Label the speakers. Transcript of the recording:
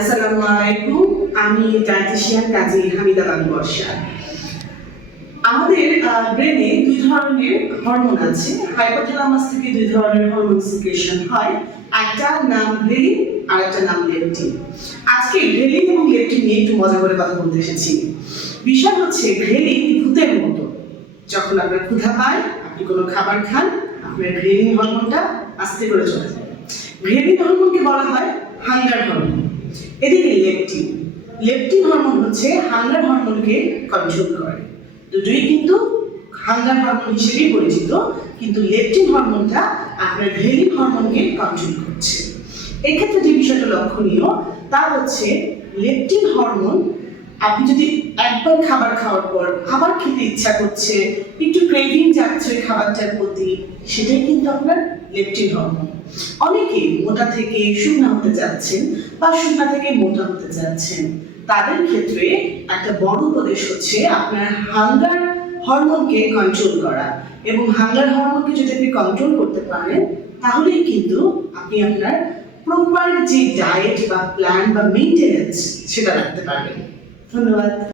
Speaker 1: আসসালামু আলাইকুম, আমি ডায়েটিশিয়ান কাজী হামিদা বানু বর্ষা। আমাদের ব্রেনে দুই ধরনের হরমোন আছে। হাইপোথ্যালামাস থেকে দুই ধরনের হরমোন সিক্রেশন হয়। একটা নাম গ্রেলিন আর একটা নাম লেপটিন আজকে গ্রেলিন এবং লেপটিন নিয়ে একটু মজা করে কথা বলতে এসেছি। বিষয় হচ্ছে গ্রেলিন ভূতের মতো। যখন আপনার ক্ষুধা পায়, আপনি কোনো খাবার খান, আপনার গ্রেলিন হরমোনটা আস্তে করে চলে যায়। গ্রেলিন হরমোনকে বলা হয় হাঙ্গার হরমোন এদিকে লেপটিন লেপটিন হরমোন হচ্ছে হাঙ্গার হরমোনকে কন্ট্রোল করে। দুটোই কিন্তু হাঙ্গার হরমোন হিসেবে পরিচিত, কিন্তু লেপটিন হরমোনটা আপনার ভেলিন হরমোনকে কন্ট্রোল করছে। এক্ষেত্রে যে বিষয়টা লক্ষণীয়, তা হচ্ছে লেপটিন হরমোন আপনি যদি একবার খাবার খাওয়ার পর আবার খেতে ইচ্ছা করছে, একটু ক্রেভিং যাচ্ছে ওই খাবারটার প্রতি, সেটাই কিন্তু আপনার লেপটিন হরমোন। অনেকে মোটা থেকে শুকনা হতে যাচ্ছেন বা শুকনা থেকে মোটা হতে যাচ্ছেন। তাদের ক্ষেত্রে একটা বড় উপদেশ হচ্ছে আপনার হাঙ্গার হরমোনকে কন্ট্রোল করা। এবং হাঙ্গার হরমোনকে যদি আপনি কন্ট্রোল করতে পারেন, তাহলেই কিন্তু আপনি আপনার প্রপার যে ডায়েট বা প্ল্যান বা মেনটেনেন্স সেটা রাখতে পারবেন। ধন্যবাদ।